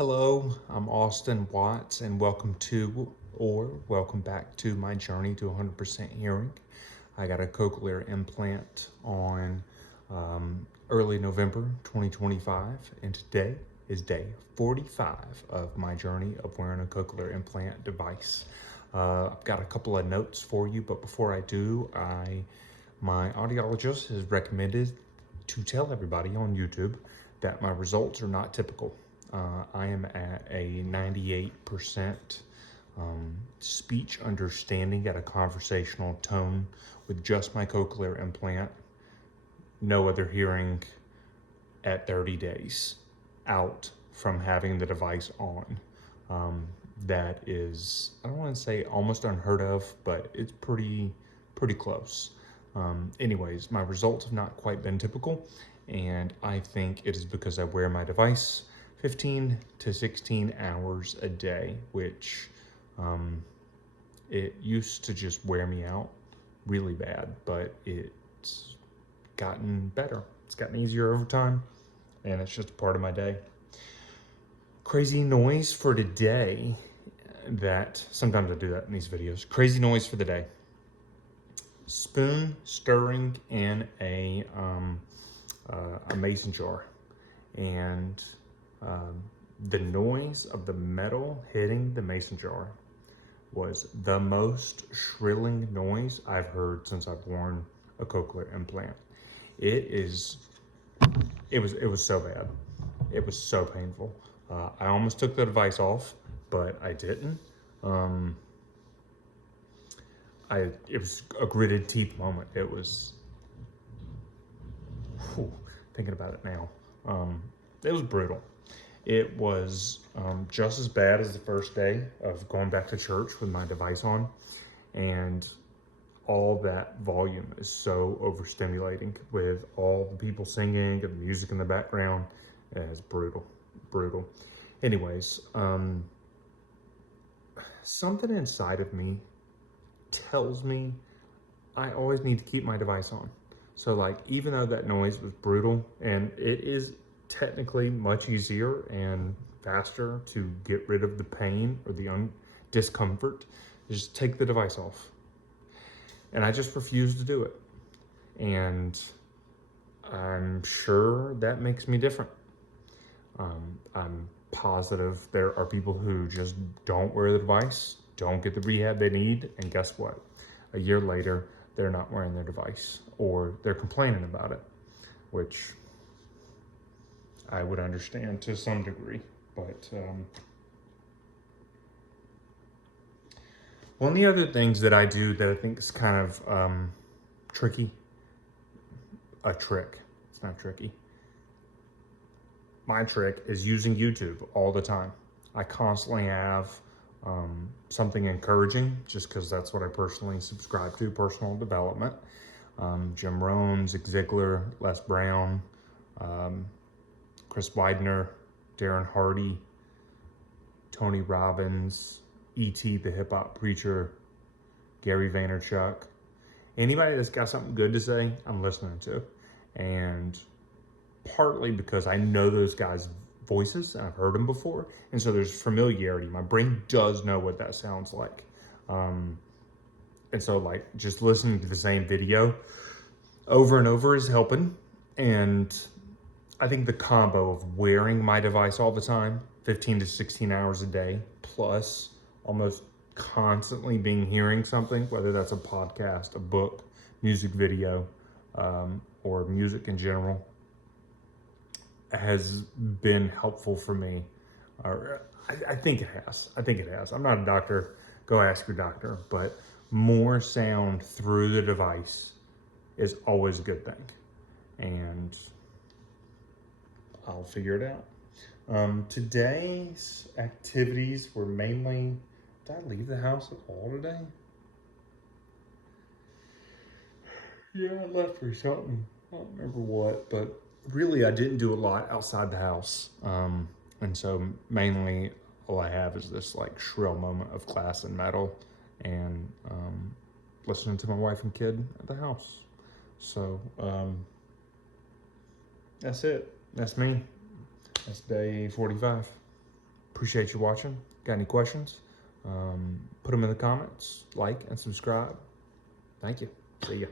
Hello, I'm Austin Watts, and welcome back to my journey to 100% hearing. I got a cochlear implant on early November 2025, and today is day 45 of my journey of wearing a cochlear implant device. I've got a couple of notes for you, but before I do, my audiologist has recommended to tell everybody on YouTube that my results are not typical. I am at a 98% speech understanding at a conversational tone with just my cochlear implant, no other hearing at 30 days out from having the device on. That is, I don't want to say almost unheard of, but it's pretty close. Anyways, my results have not quite been typical, and I think it is because I wear my device 15 to 16 hours a day, which it used to just wear me out really bad, but it's gotten better. It's gotten easier over time, and it's just a part of my day. Crazy noise for today, that sometimes I do that in these videos. Crazy noise for the day. Spoon stirring in a mason jar, and the noise of the metal hitting the mason jar was the most shrilling noise I've heard since I've worn a cochlear implant. It was so bad. It was so painful. I almost took the device off, but I didn't. It was a gritted teeth moment. It was, thinking about it now, it was brutal. It was just as bad as the first day of going back to church with my device on, and all that volume is so overstimulating with all the people singing and the music in the background. It's brutal. Anyways, something inside of me tells me I always need to keep my device on. So like, even though that noise was brutal, and it is technically much easier and faster to get rid of the pain or the discomfort, just take the device off. And I just refuse to do it. And I'm sure that makes me different. I'm positive there are people who just don't wear the device, don't get the rehab they need, and guess what? A year later, they're not wearing their device, or they're complaining about it, which I would understand to some degree. But one of the other things that I do that I think is kind of tricky, it's not tricky. My trick is using YouTube all the time. I constantly have something encouraging, just because that's what I personally subscribe to, personal development. Jim Rohn, Zig Ziglar, Les Brown, Chris Widener, Darren Hardy, Tony Robbins, E.T. the Hip Hop Preacher, Gary Vaynerchuk. Anybody that's got something good to say, I'm listening to. And partly because I know those guys' voices and I've heard them before, and so there's familiarity. My brain does know what that sounds like. And so like, just listening to the same video over and over is helping. And I think the combo of wearing my device all the time, 15 to 16 hours a day, plus almost constantly hearing something, whether that's a podcast, a book, music video, or music in general, has been helpful for me. I think it has. I'm not a doctor. Go ask your doctor. But more sound through the device is always a good thing. And I'll figure it out. Today's activities were mainly, did I leave the house at all today? Yeah, I left for something. I don't remember what, but really I didn't do a lot outside the house. And so mainly all I have is this like shrill moment of class and metal, and listening to my wife and kid at the house. So that's it. That's me. That's day 45. Appreciate you watching. Got any questions? Put them in the comments, like and subscribe. Thank you. See ya.